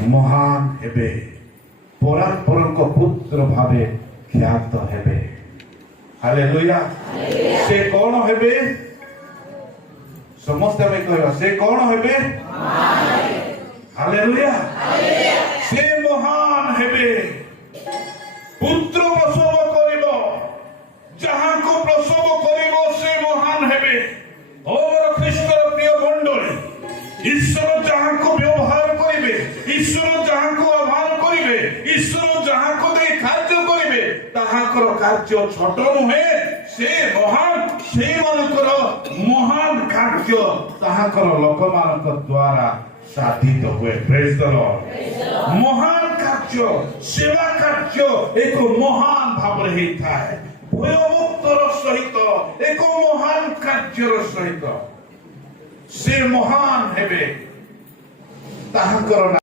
महान हेबे परात्परक पुत्र भावे ख्यात हेबे। हालेलुया। से कौन हेबे? समस्त में कहवा से कौन हेबे? हालेलुया। से महान हेबे पुत्र प्रसव करिबो जहां को प्रसव करिबो से महान हेबे। और ख्रीष्टर प्रिय मंडली ईश्वर जहां को व्यवहार करिबे ईश्वर जहां को आह्वान करिबे ईश्वर जहां को दे कार्य करिबे ताहाकर कार्य छोट नुहे से महान से मानकर महान कार्य ताहाकर लोकमानक द्वारा साधित हुए। Praise the Lord. महान कार्य सेवा कार्य एक महान भाव रही था भयमुक्तर सहित एक महान कार्यर सहित से महान हेबे ताहाकर